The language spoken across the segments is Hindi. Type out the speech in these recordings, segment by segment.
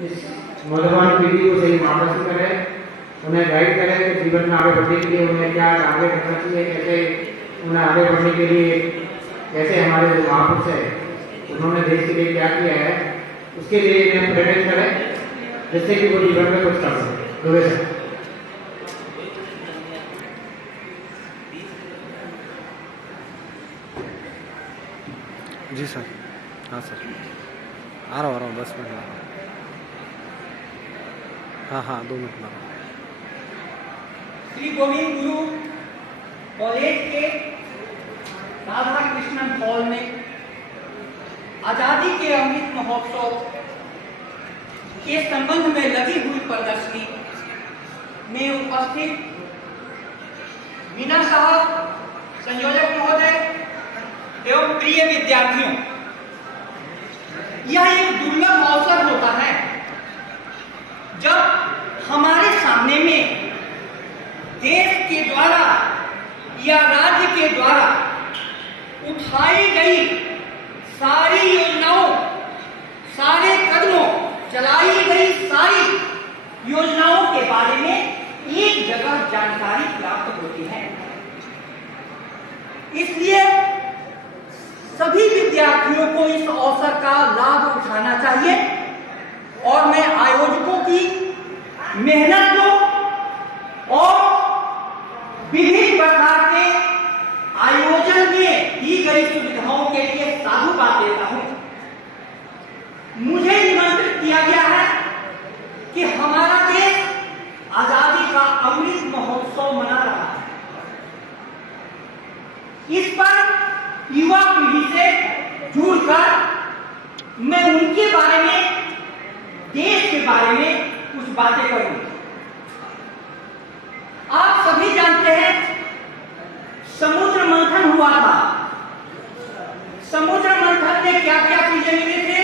इस नौजवान पीढ़ी को सही मार्गदर्शन करें, उन्हें गाइड करें कि जीवन में आगे बढ़ने के लिए उन्हें क्या आगे बढ़ना चाहिए, कैसे उन्हें आगे बढ़ने के लिए, कैसे हमारे जो महापुरुष है उन्होंने देश के लिए क्या किया है, उसके लिए इन्हें प्रेरित करें, जिससे कि वो जीवन में कुछ कर सकें। जी सर। हाँ सर, आ रहा हूँ 10 मिनट में। हाँ 2 मिनट में। श्री गोविंद गुरु कॉलेज के राधा कृष्णन हॉल में आजादी के अमृत महोत्सव के संबंध में लगी हुई प्रदर्शनी में उपस्थित मीना साहब, संयोजक महोदय एवं प्रिय विद्यार्थियों, यह एक दुर्लभ अवसर होता है जब हमारे सामने में देश के द्वारा या राज्य के द्वारा उठाई गई सारी योजनाओं, सारे कदमों, चलाई गई सारी योजनाओं के बारे में एक जगह जानकारी प्राप्त होती है। इसलिए सभी विद्यार्थियों को इस अवसर का लाभ उठाना चाहिए और मैं आयोजकों की मेहनत को और विभिन्न प्रकार के आयोजन में दी गई सुविधाओं के लिए साधुवाद देता हूं। मुझे निमंत्रित किया गया है कि हमारा देश आजादी का अमृत महोत्सव मना रहा है। इस पर युवा पीढ़ी से जुड़कर मैं उनके बारे में, देश के बारे में कुछ बातें करूंगा। आप सभी जानते हैं समुद्र मंथन हुआ था। समुद्र मंथन में क्या क्या चीजें मिली थी?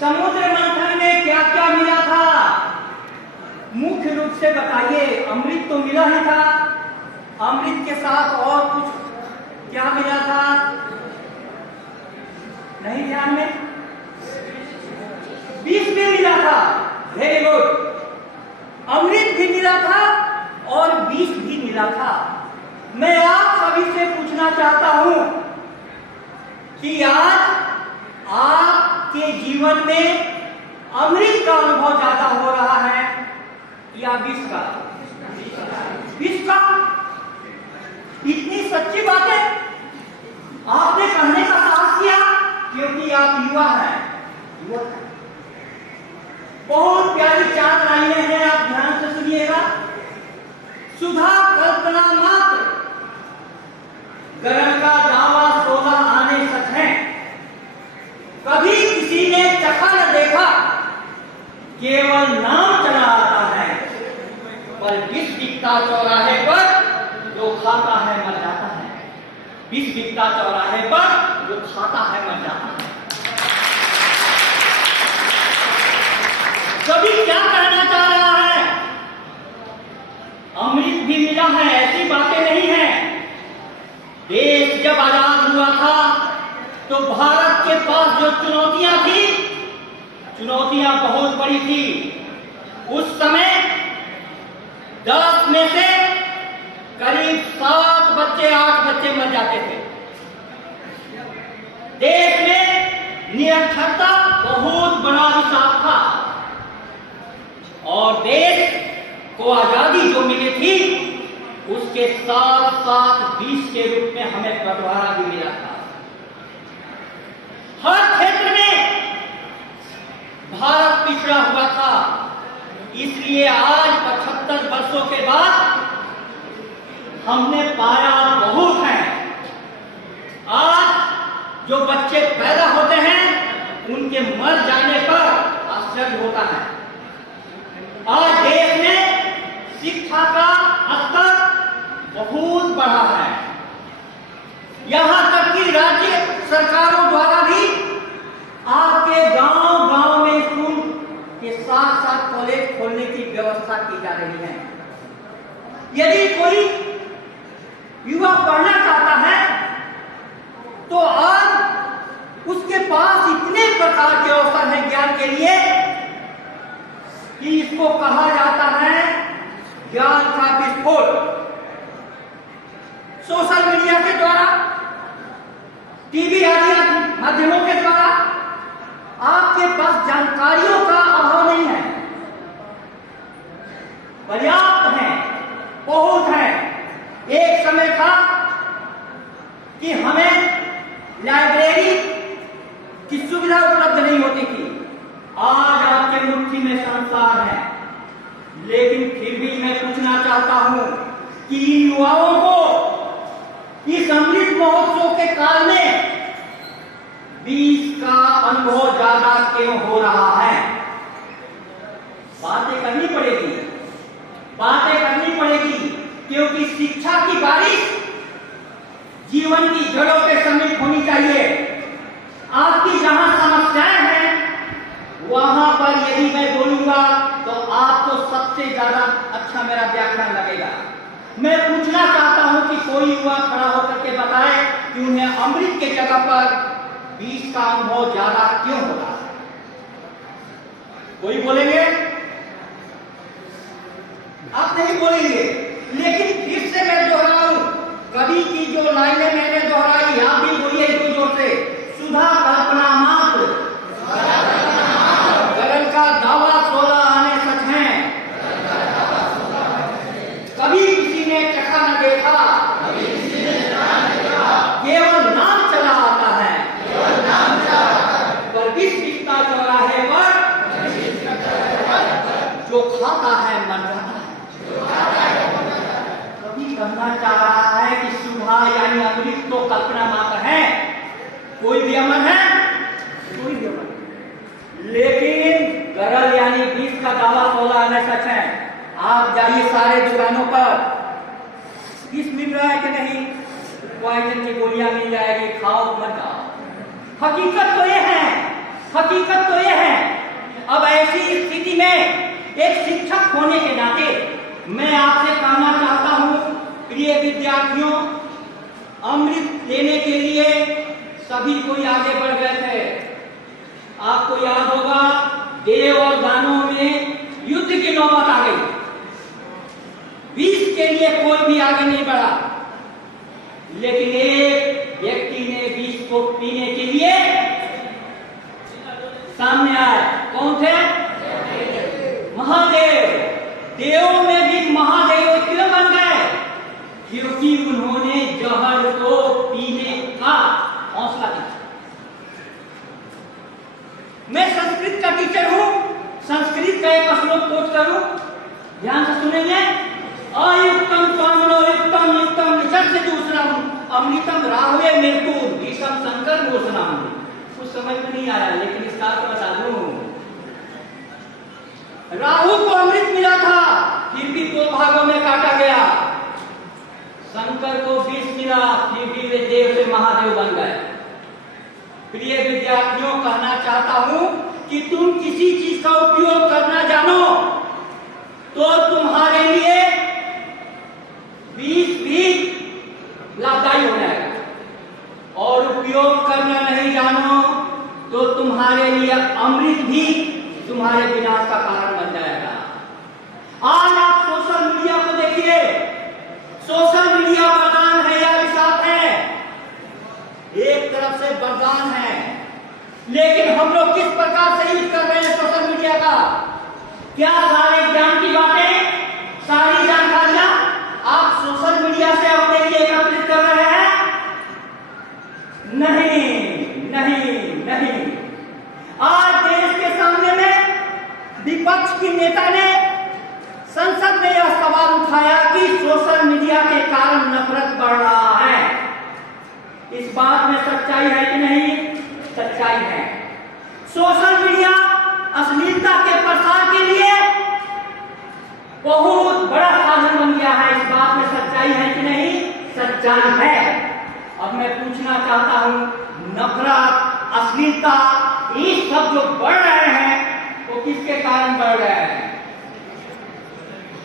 समुद्र मंथन में क्या क्या मिला था? मुख्य रूप से बताइए। अमृत तो मिला ही था, अमृत के साथ और कुछ क्या मिला था? नहीं ध्यान में? विष भी मिला था। Very good. अमृत भी मिला था और विष भी मिला था। मैं आप सभी से पूछना चाहता हूं कि आज आपके जीवन में अमृत का अनुभव ज्यादा हो रहा है या विष का? विष का। इतनी सच्ची बात है आपने कहने का साहस किया क्योंकि आप युवा हैं। बहुत प्यारी 4 लाइनें हैं, आप ध्यान से सुनिएगा। सुधा कल्पना मात्र, गरल का दावा 16 आने सच है। कभी किसी ने चखा न देखा, केवल नाम चला आता है। पर विष बिकता चौराहे पर, जो खाता है मर जाता है। विष बिकता चौराहे पर, जो खाता है मर जाता है। कभी क्या कहना चाह रहा है? अमृत भी मिला है, ऐसी बातें नहीं है। देश जब आजाद हुआ था तो भारत के पास जो चुनौतियां थी, चुनौतियां बहुत बड़ी थी। उस समय 10 में से करीब 7 बच्चे, 8 बच्चे मर जाते थे। देश में निरक्षरता बहुत बड़ा विषाद था और देश को आजादी जो मिली थी उसके साथ साथ विष के रूप में हमें बंटवारा भी मिला था। हर क्षेत्र में भारत पिछड़ा हुआ था। इसलिए आज 75 वर्षों के बाद हमने पाया बहुत है। आज जो बच्चे पैदा होते हैं उनके मर जाने पर आश्चर्य होता है। आज देश में शिक्षा का स्तर बहुत बढ़ा है। यहां तक कि राज्य सरकारों द्वारा भी आपके गांव-गांव में स्कूल के साथ साथ कॉलेज खोलने की व्यवस्था की जा रही है। यदि कोई युवा पढ़ना चाहता है तो आज उसके पास इतने प्रकार के लिए कि इसको कहा जाता है ज्ञान का विस्फोट। सोशल मीडिया के द्वारा, टीवी आदि माध्यमों के द्वारा आपके पास जानकारियों का अभाव नहीं है, पर्याप्त है, बहुत है। एक समय था कि हमें लाइब्रेरी की सुविधा उपलब्ध नहीं होती थी। आज आपके मुट्ठी में संसार है, लेकिन फिर भी मैं पूछना चाहता हूं कि युवाओं को इस अमृत महोत्सव के काल में बीस का अनुभव ज्यादा क्यों हो रहा है? बातें करनी पड़ेगी, बातें करनी पड़ेगी, क्योंकि शिक्षा की बारिश जीवन की जड़ों के समीप होनी चाहिए। आपकी जहां समस्याएं हैं वहां पर यदि मैं बोलूंगा तो आपको सबसे ज्यादा अच्छा मेरा व्याख्यान लगेगा। मैं पूछना चाहता हूं कि कोई युवा खड़ा होकर के बताए कि उन्हें अमृत के जगह पर 20 का अनुभव ज्यादा क्यों होता है? कोई बोलेंगे? आप नहीं बोलेंगे। लेकिन फिर से मैं दोहराऊं, कवि की जो लाइनें मैंने दोहराई, आप भी बोलिए जोर से। सुधा कल्पना मात्र, गगन का दावा 16 आने सच है। कभी किसी ने चखा न देखा, केवल नाम चला आता है, पर विष बिकता चौराहे पर, जो खाता है मन जाता है। कभी कहना चाह रहा है कि सुधा यानी अमृत तो कल्पना मात्र है, कोई भी अमर है, कोई भी अमर, लेकिन गरल यानी बीस का दावा 16 आने सच है। आप जाइए सारे दुकानों पर, बीस मिल रहा है कि नहीं, पॉइजन की गोलियां मिल जाएगी, खाओ मत खाओ। हकीकत तो ये है, हकीकत तो ये है। अब ऐसी स्थिति में एक शिक्षक होने के नाते मैं आपसे कहना चाहता हूं, प्रिय विद्यार्थियों, अमृत लेने के लिए सभी कोई आगे बढ़ गए थे। आपको याद होगा देव और दानवों में युद्ध की नौबत आ गई, विष के लिए कोई भी आगे नहीं बढ़ा, लेकिन एक व्यक्ति ने विष को पीने के लिए सामने आए। कौन थे? महादेव। देवों में भी महादेव क्यों बन गए? क्योंकि उन्होंने जहर को पीने का हौसला दिया। मैं संस्कृत का टीचर हूं, संस्कृत का एक श्लोक कोट करूं, ध्यान से सुनेंगे। अयुक्तम स्वामिनो युक्तम युक्तम निषद दूसरम अमृतम राहवे मृत्यु विषम शंकर घोषणाम। कुछ समझ में नहीं आया, लेकिन इसका अर्थ बता दूं। राहु को अमृत मिला था, फिर भी 2 भागों में काटा गया। शंकर को विष मिला, फिर भी वे देव से महादेव बन गए। प्रिय विद्यार्थियों, कहना चाहता हूं कि तुम किसी चीज का उपयोग करना जानो तो तुम्हारे लिए विष भी लाभदायी हो जाएगा, और उपयोग करना नहीं जानो तो तुम्हारे लिए अमृत भी तुम्हारे विनाश का कारण बन जाएगा। आज आप सोशल मीडिया को देखिए, सोशल मीडिया वरदान है या अभिशाप है? एक तरफ से वरदान है, लेकिन हम लोग किस प्रकार से यूज कर रहे हैं सोशल मीडिया का? क्या सारे ज्ञान की बातें, सारी जानकारियां आप सोशल मीडिया से अपने लिए एकत्रित कर रहे हैं? नहीं नहीं नहीं। आज देश के सामने में विपक्ष की नेता ने संसद में यह सवाल उठाया कि सोशल मीडिया के कारण नफरत बढ़ रहा है। इस बात में सच्चाई है कि नहीं? सच्चाई है। सोशल मीडिया अश्लीलता के प्रसार के लिए बहुत बड़ा साधन बन गया है। इस बात में सच्चाई है कि नहीं? सच्चाई है। अब मैं पूछना चाहता हूं, नफरत, अश्लीलता, ये सब जो बढ़ रहे हैं वो किसके कारण बढ़ रहे हैं?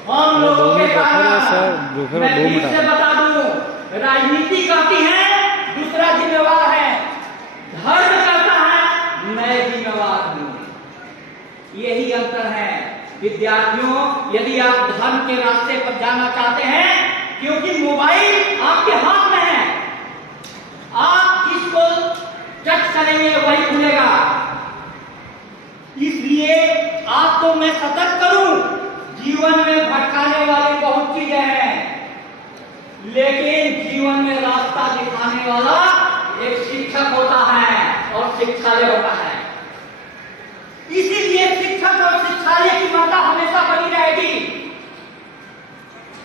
हम लोगों के कारण। मैं फिर से बता दूं, राजनीति करती है, दूसरा जिम्मेवार है। धर्म करता है, मैं जिम्मेवार हूं। यही अंतर है। विद्यार्थियों, यदि आप धर्म के रास्ते पर जाना चाहते हैं, क्योंकि मोबाइल आपके हाथ में है, आप जिसको टच करेंगे वही खुलेगा। इसलिए आपको मैं सतर्क करूं, जीवन में भटकाने वाली बहुत चीजें हैं, लेकिन जीवन में रास्ता दिखाने वाला एक शिक्षक होता है और शिक्षालय होता है। इसीलिए शिक्षक और शिक्षालय की महत्ता हमेशा बनी रहेगी।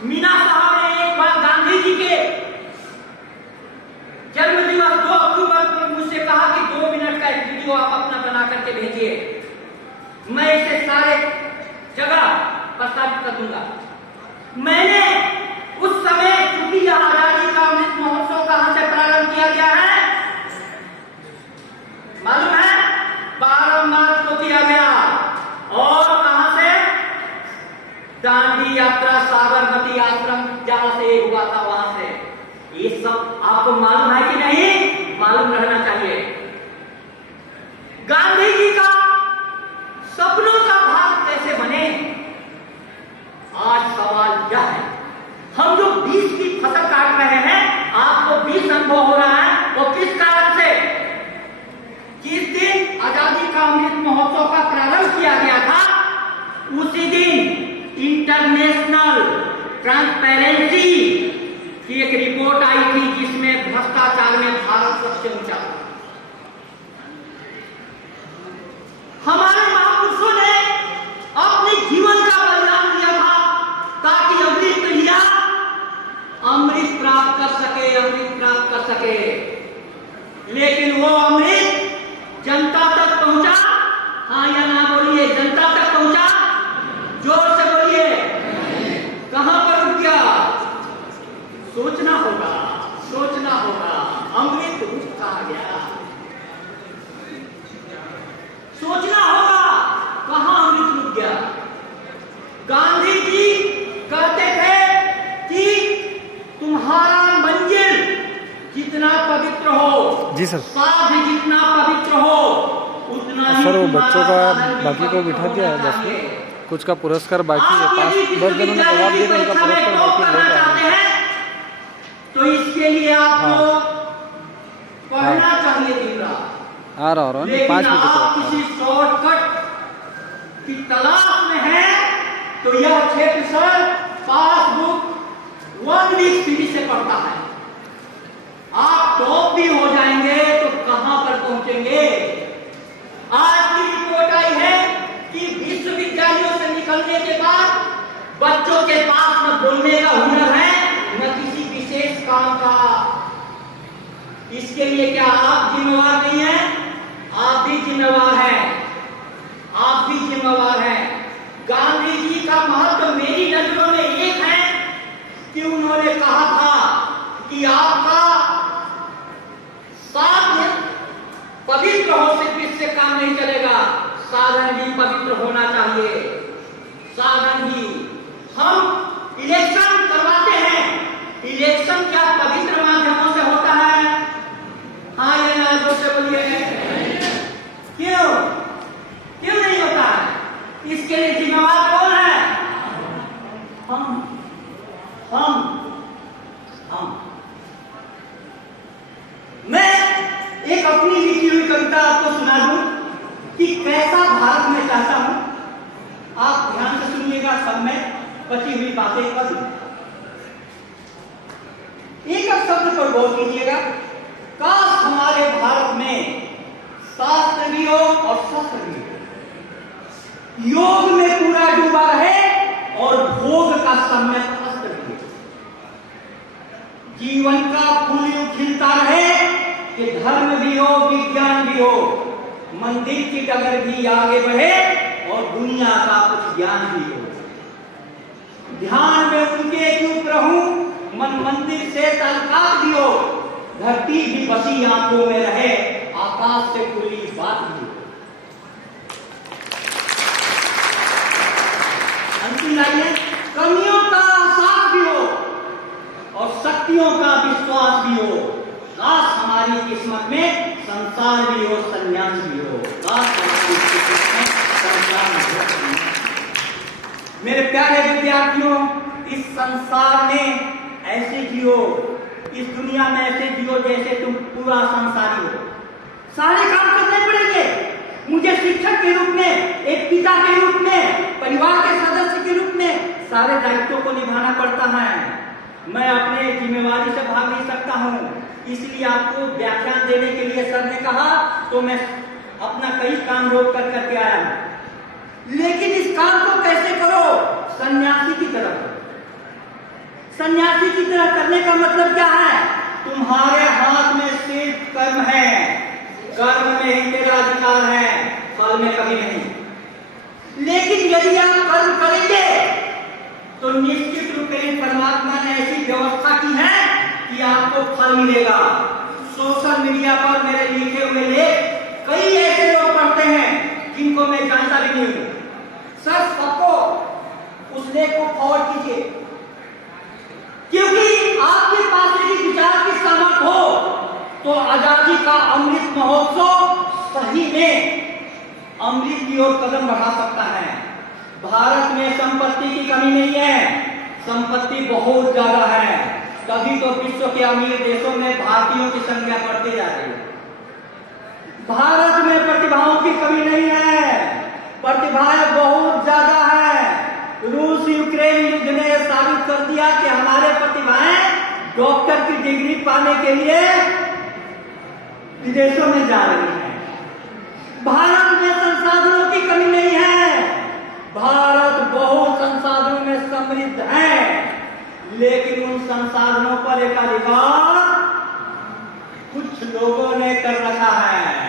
मीना साहब ने एक बार गांधी जी के जन्म दिवस 2 अक्टूबर को मुझसे कहा कि 2 मिनट का एक वीडियो आप अपना बना करके भेजिए, मैं इसे सारे जगह प्रसारित कर दूंगा। मैंने उस समय, चूंकि यह आजादी का अमृत महोत्सव कहां से प्रारंभ किया गया है मालूम है? 12 मार्च को किया गया। और कहां से? दांडी यात्रा साबरमती आश्रम जहां से हुआ था वहां से। ये सब आपको मालूम है कि नहीं? मालूम रहना चाहिए। गांधी जी का सपनों का भाग कैसे बने, आज सवाल यह है। हम जो 20 की फसल काट रहे हैं, आपको 20 अनुभव हो रहा है, वो किस कारण से? जिस दिन आजादी का अमृत महोत्सव का प्रारंभ किया गया था, उसी दिन इंटरनेशनल ट्रांसपेरेंसी की एक रिपोर्ट आई थी, जिसमें भ्रष्टाचार में भारत सबसे ऊंचा था। हमारे महापुरुषों ने अपने जीवन का बलिदान दिया था ताकि अगली पीढ़ियां अमृत प्राप्त कर सके, अमृत प्राप्त कर सके। लेकिन वो अमृत जनता तक पहुंचा? हाँ या ना बोलिए, जनता तक पहुंचा? जोर से बोलिए, कहां पर रुक गया? सोचना होगा, सोचना होगा। अमृत रुक कहां गया? सोचना होगा, कहां अमृत रुक गया? गांधी जी कहते थे कि तुम्हारा मंजिल जितना पवित्र हो, जी सर। साध जितना पवित्र हो, उतना ही सर वो बच्चों का साधन भी बाकी को पवित्र बिठा दिया है होना बस में, चाहिए। कुछ का पुरस्कार बाकी है। 10 जनों ने जवाब दिया, उनका पुरस्कार बाकी ले जाएंगे। तो इसके लिए आपको हाँ। पढ़ना चाहिए दिन रात। आ रहा हो लेकिन 5 आप मिनट किसी शॉर्टकट की तलाश में हैं, तो यह क्षेत्र सर पासबुक 1 वीक फ्री से पढ़ता है। आप टॉप भी हो जाएंगे तो कहां पर पहुंचेंगे? आज की रिपोर्ट आई है कि विश्वविद्यालयों से निकलने के बाद बच्चों के पास न बोलने का हुनर है, न किसी विशेष काम का। इसके लिए क्या आप जिम्मेवार नहीं हैं? आप भी जिम्मेवार हैं, आप भी जिम्मेवार हैं। गांधी जी का महत्व मेरी नजरों में एक है कि उन्होंने कहा था कि आपका साध्य पवित्र हो, सिर्फ इससे काम नहीं चलेगा, साधन भी पवित्र होना चाहिए। साधन भी। हम इलेक्शन करवाते हैं, इलेक्शन क्या पवित्र माध्यमों से होता है? हाँ या ना, जोर से बोलिए। क्यों क्यों नहीं होता है? इसके लिए जिम्मेवार कौन है? हम। मैं एक अपनी लिखी हुई कविता आपको सुना दूं कि कैसा भारत मैं चाहता हूं। आप ध्यान से सुनिएगा, सब में बची हुई बातें पर एक शब्द पर गौर कीजिएगा। काश हमारे भारत में शास्त्र भी हो और शस्त्र भी हो, योग में पूरा डूबा रहे और भोग का समय अस्त्र भी हो, जीवन का फूल खिलता रहे कि धर्म भी हो, विज्ञान भी हो, मंदिर की डगर भी आगे बढ़े और दुनिया का कुछ ज्ञान भी हो। ध्यान में उनके चुप रहूं, मन मंदिर से ताल्लुकात भी हो, धरती भी बसी आंखों में रहे, आकाश से खुली बात भी हो। अंतिम लाइन, कमियों का एहसास भी हो और शक्तियों का विश्वास भी हो। काश हमारी किस्मत में संसार भी हो, संन्यास भी हो। काश हमारी किस्मत में संसार भी हो। मेरे प्यारे विद्यार्थियों, इस संसार में ऐसे जियो, इस दुनिया में ऐसे जियो जैसे तुम पूरा संसारी हो। सारे काम करने पड़ेंगे। मुझे शिक्षक के रूप में, एक पिता के रूप में, परिवार के सदस्य के रूप में सारे दायित्वों को निभाना पड़ता है। मैं अपने जिम्मेवारी से भाग नहीं सकता हूँ, इसलिए आपको व्याख्यान देने के लिए सर ने कहा, तो मैं अपना कई काम रोक कर करके आया हूँ। लेकिन इस काम को कैसे करो? सन्यासी की तरह करो। सन्यासी की तरह करने का मतलब क्या है? तुम्हारे हाथ में सिर्फ कर्म है, कर्म में ही तेरा अधिकार है, फल में कभी नहीं। लेकिन यदि आप कर्म करेंगे तो निश्चित रूप से परमात्मा ने ऐसी व्यवस्था की है कि आपको फल मिलेगा। सोशल मीडिया पर मेरे लिखे हुए लेख कई ऐसे लोग पढ़ते हैं जिनको मैं जानता भी नहीं हूं। सर, सबको उस लेख को फॉरवर्ड कीजिए, क्योंकि आपके पास यदि विचार की सामर्थ हो तो आजादी का अमृत महोत्सव सही में अमृत की ओर कदम बढ़ा सकता है। भारत में संपत्ति की कमी नहीं है, संपत्ति बहुत ज्यादा है, तभी तो विश्व के अमीर देशों में भारतीयों की संख्या बढ़ती जा रही है। भारत में प्रतिभाओं की कमी नहीं है, प्रतिभाएं बहुत ज्यादा है। रूस यूक्रेन युद्ध ने साबित कर दिया कि हमारे प्रतिभाएं डॉक्टर की डिग्री पाने के लिए विदेशों में जा रही हैं। भारत में संसाधनों की कमी नहीं है, भारत बहुत संसाधनों में समृद्ध है, लेकिन उन संसाधनों पर एकाधिकार कुछ लोगों ने कर रखा है।